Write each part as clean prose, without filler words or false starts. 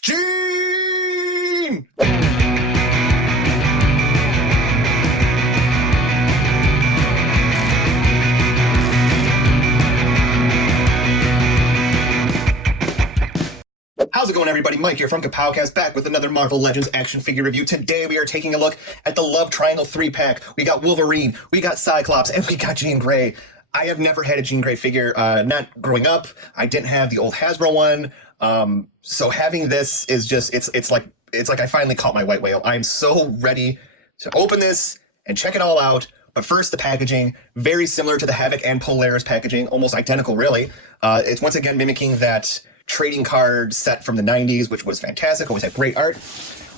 Gene! How's it going, everybody? Mike here from Kapowcast, back with another Marvel Legends action figure review. Today we are taking a look at the Love Triangle 3-pack. We got Wolverine, we got Cyclops, and we got Jean Grey. I have never had a Jean Grey figure, not growing up. I didn't have the old Hasbro one. So having this is just, it's like I finally caught my white whale. I'm so ready to open this and check it all out. But first, the packaging, very similar to the Havoc and Polaris packaging, almost identical, really. It's once again mimicking that trading card set from the 90s, which was fantastic, always had great art.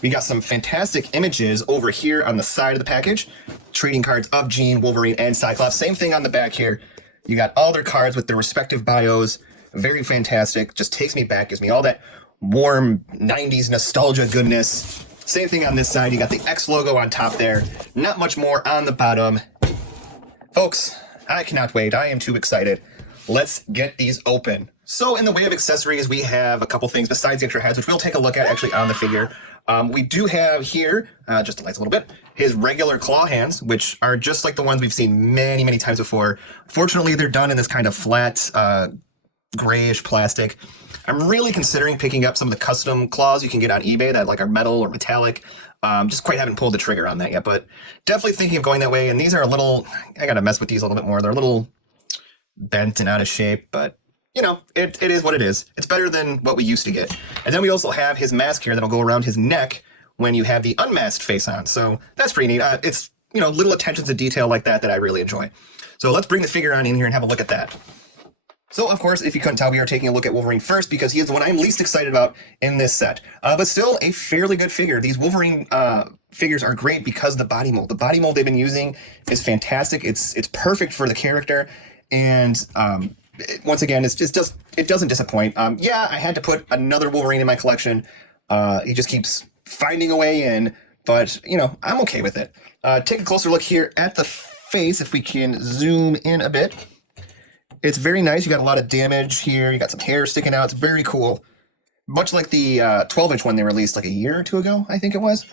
We got some fantastic images over here on the side of the package. Trading cards of Jean, Wolverine, and Cyclops. Same thing on the back here. You got all their cards with their respective bios. Very fantastic. Just takes me back, gives me all that warm 90s nostalgia goodness. Same thing on this side. You got the X logo on top there. Not much more on the bottom. Folks, I cannot wait. I am too excited. Let's get these open. So in the way of accessories, we have a couple things besides the extra heads, which we'll take a look at actually on the figure. We do have here, just to light a little bit, his regular claw hands, which are just like the ones we've seen many, many times before. Fortunately, they're done in this kind of flat, grayish plastic. I'm really considering picking up some of the custom claws you can get on eBay that like are metal or metallic. Just quite haven't pulled the trigger on that yet, but definitely thinking of going that way. And these are a little, I gotta mess with these a little bit more. They're a little bent and out of shape, but you know, it is what it is. It's better than what we used to get. And then we also have his mask here that'll go around his neck when you have the unmasked face on. So that's pretty neat. It's, you know, little attentions to detail like that I really enjoy. So let's bring the figure on in here and have a look at that. So, of course, if you couldn't tell, we are taking a look at Wolverine first because he is the one I'm least excited about in this set. But still a fairly good figure. These Wolverine figures are great because of the body mold. The body mold they've been using is fantastic. It's perfect for the character. And once again, it doesn't disappoint. Yeah, I had to put another Wolverine in my collection. He just keeps finding a way in, but you know, I'm okay with it. Take a closer look here at the face if we can zoom in a bit. It's very nice. You got a lot of damage here. You got some hair sticking out. It's very cool. Much like the 12-inch one they released like a year or two ago, I think it was.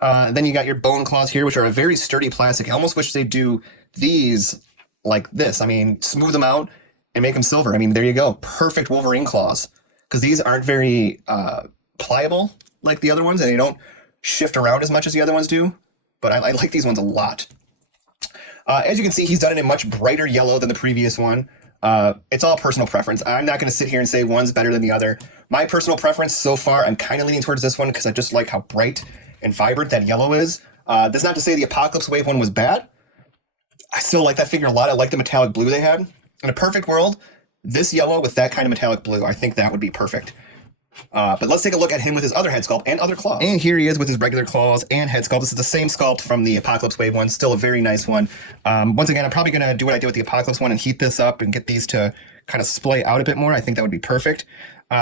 Then you got your bone claws here, which are a very sturdy plastic. I almost wish they'd do these like this. I mean, smooth them out and make them silver. I mean, there you go. Perfect Wolverine claws. Because these aren't very pliable like the other ones, and they don't shift around as much as the other ones do. But I like these ones a lot. As you can see, he's done it in much brighter yellow than the previous one. It's all personal preference. I'm not going to sit here and say one's better than the other. My personal preference so far, I'm kind of leaning towards this one because I just like how bright and vibrant that yellow is. That's not to say the Apocalypse Wave one was bad. I still like that figure a lot. I like the metallic blue they had. In a perfect world, this yellow with that kind of metallic blue, I think that would be perfect. But let's take a look at him with his other head sculpt and other claws. And here he is with his regular claws and head sculpt. This is the same sculpt from the Apocalypse Wave one. Still a very nice one. Once again, I'm probably going to do what I did with the Apocalypse one and heat this up and get these to kind of splay out a bit more. I think that would be perfect.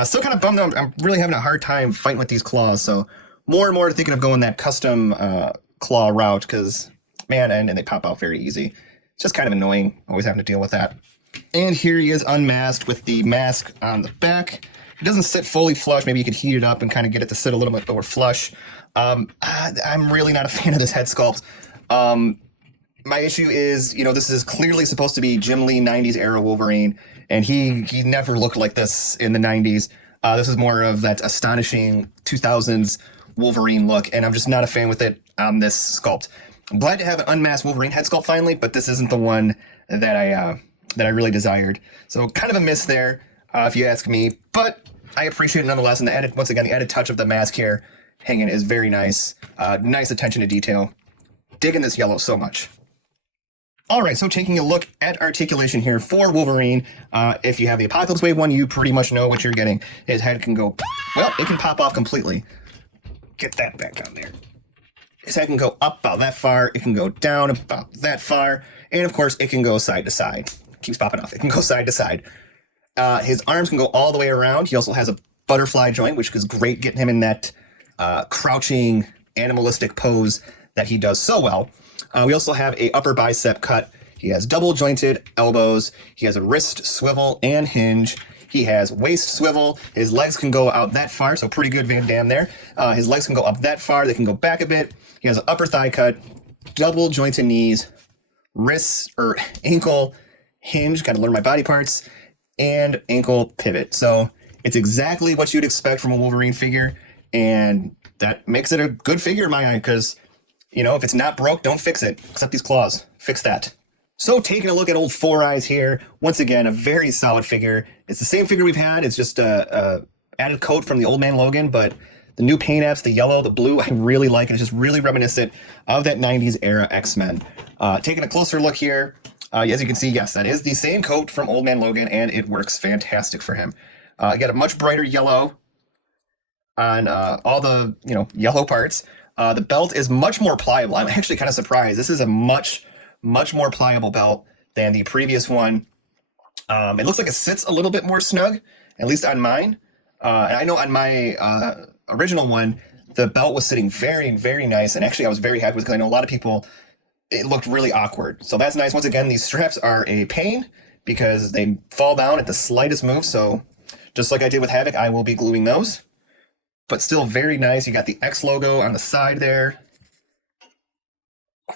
Still kind of bummed out. I'm really having a hard time fighting with these claws. So more and more thinking of going that custom claw route because, man, and they pop out very easy. It's just kind of annoying always having to deal with that. And here he is unmasked with the mask on the back. It doesn't sit fully flush. Maybe you could heat it up and kind of get it to sit a little bit more flush. I'm really not a fan of this head sculpt. My issue is, you know, this is clearly supposed to be Jim Lee 90s era Wolverine, and he never looked like this in the 90s. This is more of that astonishing 2000s Wolverine look, and I'm just not a fan with it on this sculpt. I'm glad to have an unmasked Wolverine head sculpt finally, but this isn't the one that I really desired. So kind of a miss there, if you ask me, but I appreciate it nonetheless. And once again, the added touch of the mask here hanging is very nice. Nice attention to detail. Digging this yellow so much. All right, so taking a look at articulation here for Wolverine. If you have the Apocalypse Wave one, you pretty much know what you're getting. His head can go, well, it can pop off completely. Get that back on there. His head can go up about that far. It can go down about that far. And of course, it can go side to side. Keeps popping off. It can go side to side. His arms can go all the way around. He also has a butterfly joint, which is great getting him in that crouching animalistic pose that he does so well. We also have a upper bicep cut He has double jointed elbows. He has a wrist swivel and hinge. He has waist swivel. His legs can go out that far, so pretty good Van Damme there. His legs can go up that far. They can go back a bit. He has an upper thigh cut, double jointed knees, wrists or ankle hinge. Got to learn my body parts, and ankle pivot. So it's exactly what you'd expect from a Wolverine figure, and that makes it a good figure in my eye because, you know, if it's not broke, don't fix it. Except these claws. Fix that. So taking a look at old Four Eyes here, once again, a very solid figure. It's the same figure we've had. It's just a added coat from the Old Man Logan, but the new paint apps, the yellow, the blue, I really like it. It's just really reminiscent of that 90s era X-Men. Taking a closer look here, as you can see, yes, that is the same coat from Old Man Logan, and it works fantastic for him. I got a much brighter yellow on all the, yellow parts. The belt is much more pliable. I'm actually kind of surprised. This is a much more pliable belt than the previous one. It looks like it sits a little bit more snug, at least on mine. And I know on my original one, the belt was sitting very, very nice. And actually, I was very happy with it because I know a lot of people, it looked really awkward. So that's nice. Once again, these straps are a pain because they fall down at the slightest move. So just like I did with Havoc, I will be gluing those. But still very nice. You got the X logo on the side there.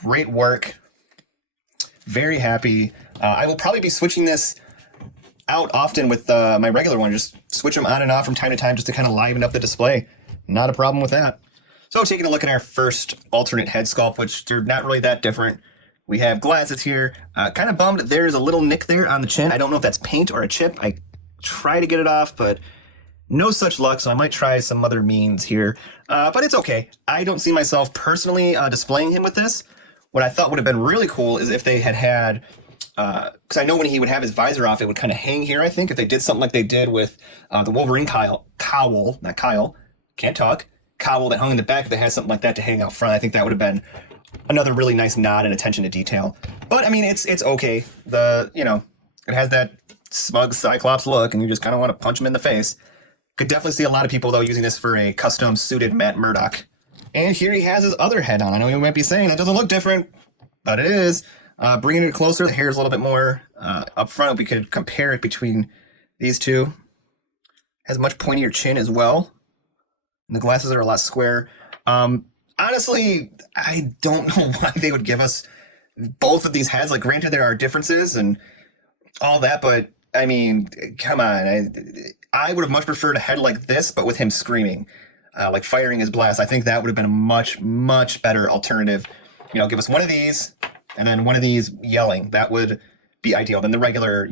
Great work. Very happy. I will probably be switching this out often with my regular one. Just switch them on and off from time to time just to kind of liven up the display. Not a problem with that. So taking a look at our first alternate head sculpt, which they're not really that different. We have glasses here. Kind of bummed there's a little nick there on the chin. I don't know if that's paint or a chip. I try to get it off, but no such luck, so I might try some other means here. But it's okay. I don't see myself personally displaying him with this. What I thought would have been really cool is if they had, because I know when he would have his visor off, it would kind of hang here, I think, if they did something like they did with the Wolverine cowl, not Kyle, can't talk, cowl that hung in the back, if they had something like that to hang out front, I think that would have been another really nice nod and attention to detail. But, I mean, it's okay. It has that smug Cyclops look, and you just kind of want to punch him in the face. Could definitely see a lot of people, though, using this for a custom suited Matt Murdock. And here he has his other head on. I know you might be saying that doesn't look different, but it is. Bringing it closer, the hair is a little bit more up front. We could compare it between these two. Has a much pointier chin as well. And the glasses are a lot square. Honestly, I don't know why they would give us both of these heads. Like, granted, there are differences and all that, but I mean, come on. I would have much preferred a head like this, but with him screaming. Like firing his blast. I think that would have been a much better alternative. Give us one of these and then one of these yelling. That would be ideal than the regular,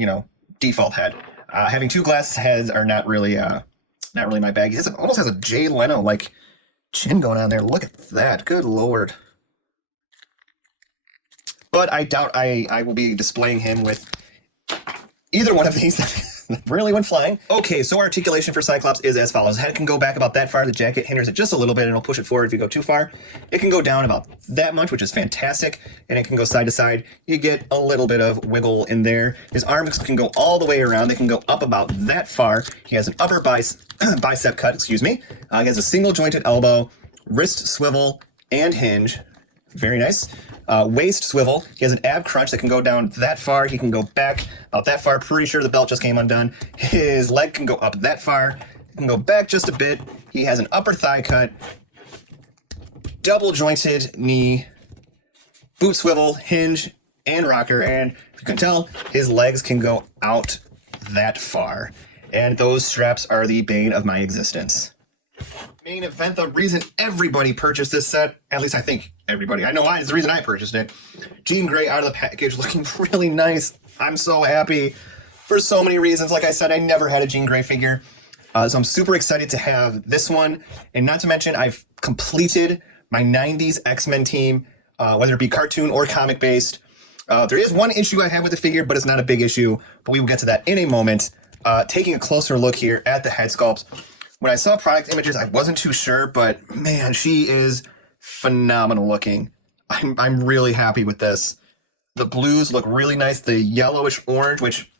default head. Having two glass heads are not really my bag. It almost has a Jay Leno like chin going on there. Look at that. Good Lord. But I doubt I will be displaying him with either one of these. Really went flying. Okay, so articulation for Cyclops is as follows. The head can go back about that far. The jacket hinders it just a little bit, and it'll push it forward if you go too far. It can go down about that much, which is fantastic, and it can go side to side. You get a little bit of wiggle in there. His arms can go all the way around. They can go up about that far. He has an upper bicep cut, excuse me. He has a single jointed elbow, wrist swivel, and hinge. Very nice. Waist swivel. He has an ab crunch that can go down that far. He can go back out that far. Pretty sure the belt just came undone. His leg can go up that far. He can go back just a bit. He has an upper thigh cut, double jointed knee, boot swivel, hinge, and rocker. And you can tell his legs can go out that far. And those straps are the bane of my existence. Main event, the reason everybody purchased this set, at least I think everybody, I know why, it's the reason I purchased it. Jean Grey out of the package looking really nice. I'm so happy for so many reasons. Like I said, I never had a Jean Grey figure. So I'm super excited to have this one. And not to mention, I've completed my 90s X-Men team, whether it be cartoon or comic based. There is one issue I have with the figure, but it's not a big issue. But we will get to that in a moment. Taking a closer look here at the head sculpt. When I saw product images, I wasn't too sure, but man, she is phenomenal looking. I'm really happy with this. The blues look really nice. The yellowish orange, which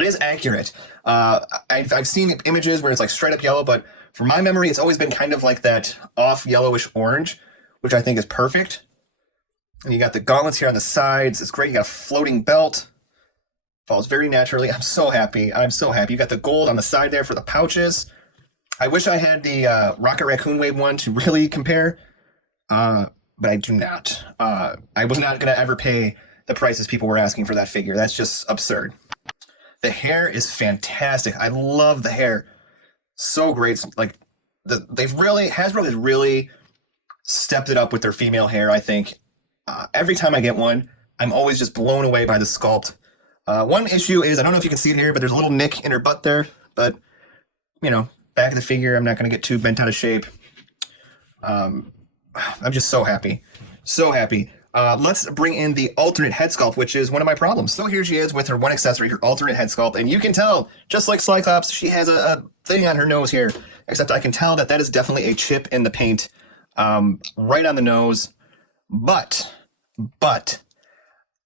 is accurate. I've seen images where it's like straight up yellow, but from my memory, it's always been kind of like that off yellowish orange, which I think is perfect. And you got the gauntlets here on the sides. It's great. You got a floating belt. Falls very naturally. I'm so happy. I'm so happy. You got the gold on the side there for the pouches. I wish I had the Rocket Raccoon Wave one to really compare, but I do not. I was not going to ever pay the prices people were asking for that figure. That's just absurd. The hair is fantastic. I love the hair. So great. Like Hasbro has really stepped it up with their female hair, I think. Every time I get one, I'm always just blown away by the sculpt. One issue is, I don't know if you can see it here, but there's a little nick in her butt there. But, you know, back of the figure, I'm not going to get too bent out of shape. I'm just so happy. So happy. Let's bring in the alternate head sculpt, which is one of my problems. So here she is with her one accessory, her alternate head sculpt. And you can tell, just like Cyclops, she has a thing on her nose here. Except I can tell that is definitely a chip in the paint right on the nose. But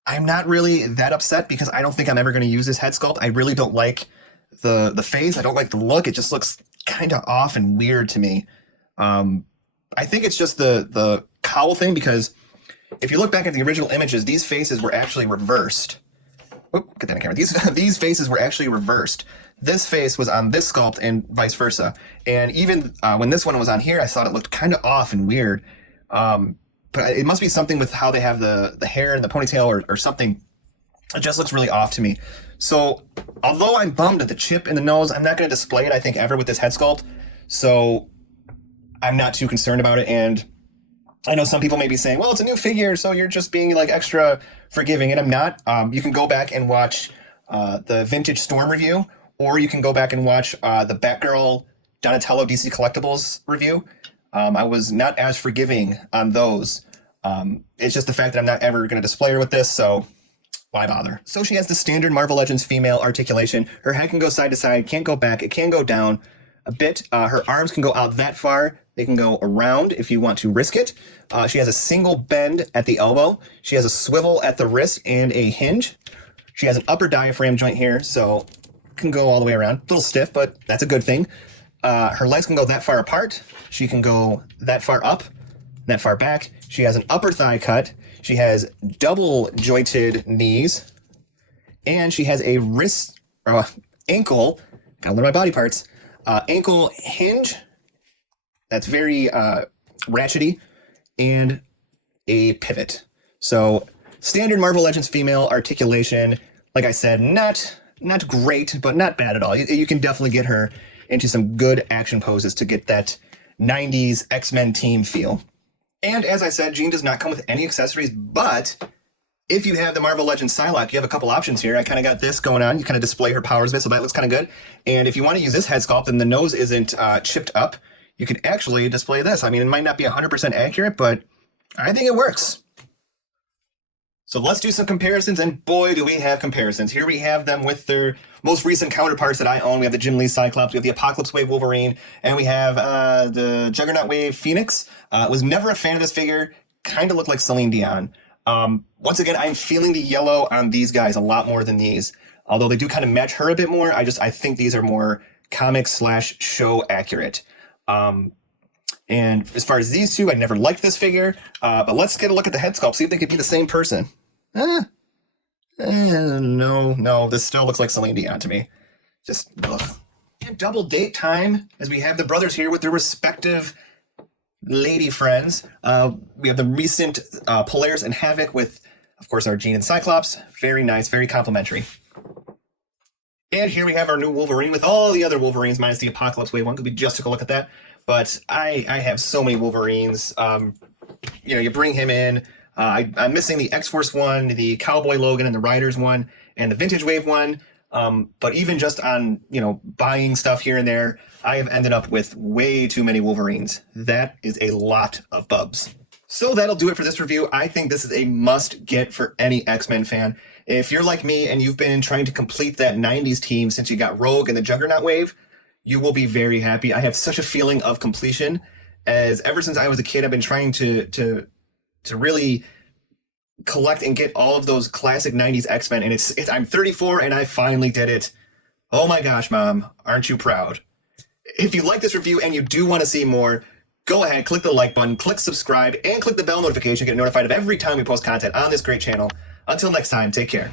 I'm not really that upset because I don't think I'm ever going to use this head sculpt. I really don't like the face. I don't like the look. It just looks kind of off and weird to me. I think it's just the cowl thing, because if you look back at the original images, these faces were actually reversed. Oop, get that on camera. These faces were actually reversed. This face was on this sculpt and vice versa. And even when this one was on here, I thought it looked kind of off and weird. But it must be something with how they have the hair and the ponytail or something. It just looks really off to me. So although I'm bummed at the chip in the nose, I'm not going to display it, I think, ever with this head sculpt. So I'm not too concerned about it. And I know some people may be saying, well, it's a new figure, so you're just being like extra forgiving. And I'm not. You can go back and watch the Vintage Storm review, or you can go back and watch the Batgirl Donatello DC Collectibles review. I was not as forgiving on those. It's just the fact that I'm not ever going to display her with this, so why bother? So she has the standard Marvel Legends female articulation. Her head can go side to side, can't go back, it can go down a bit. Her arms can go out that far. They can go around if you want to risk it. She has a single bend at the elbow. She has a swivel at the wrist and a hinge. She has an upper diaphragm joint here, so can go all the way around. A little stiff, but that's a good thing. Her legs can go that far apart. She can go that far up, that far back. She has an upper thigh cut. She has double jointed knees. And she has a wrist, ankle, gotta learn my body parts, ankle hinge. That's very ratchety. And a pivot. So standard Marvel Legends female articulation. Like I said, not great, but not bad at all. You can definitely get her into some good action poses to get that 90s X-Men team feel. And as I said, Jean does not come with any accessories, but if you have the Marvel Legends Psylocke, you have a couple options here. I kind of got this going on. You kind of display her powers a bit, so that looks kind of good. And if you want to use this head sculpt and the nose isn't chipped up, you can actually display this. I mean, it might not be 100% accurate, but I think it works. So let's do some comparisons, and boy, do we have comparisons. Here we have them with their most recent counterparts that I own. We have the Jim Lee Cyclops, we have the Apocalypse Wave Wolverine, and we have the Juggernaut Wave Phoenix. Was never a fan of this figure. Kind of looked like Celine Dion. Once again, I'm feeling the yellow on these guys a lot more than these. Although they do kind of match her a bit more, I think these are more comic/show accurate. And as far as these two, I never liked this figure. But let's get a look at the head sculpt, see if they could be the same person. No, this still looks like Celine Dion to me. Just ugh. And double date time, as we have the brothers here with their respective lady friends. We have the recent Polaris and Havoc with, of course, our Jean and Cyclops. Very nice, very complimentary. And here we have our new Wolverine with all the other Wolverines, minus the Apocalypse Wave one, because we just took a look at that. But I have so many Wolverines. You bring him in. I'm missing the X-Force one, the Cowboy Logan, and the Riders one, and the Vintage Wave one. But even just on, buying stuff here and there, I have ended up with way too many Wolverines. That is a lot of bubs. So that'll do it for this review. I think this is a must-get for any X-Men fan. If you're like me and you've been trying to complete that 90s team since you got Rogue and the Juggernaut Wave, you will be very happy. I have such a feeling of completion, as ever since I was a kid, I've been trying to really collect and get all of those classic 90s X-Men, and I'm 34 and I finally did it. Oh my gosh, Mom, aren't you proud? If you like this review and you do want to see more, go ahead, click the like button, click subscribe, and click the bell notification to get notified of every time we post content on this great channel. Until next time, take care.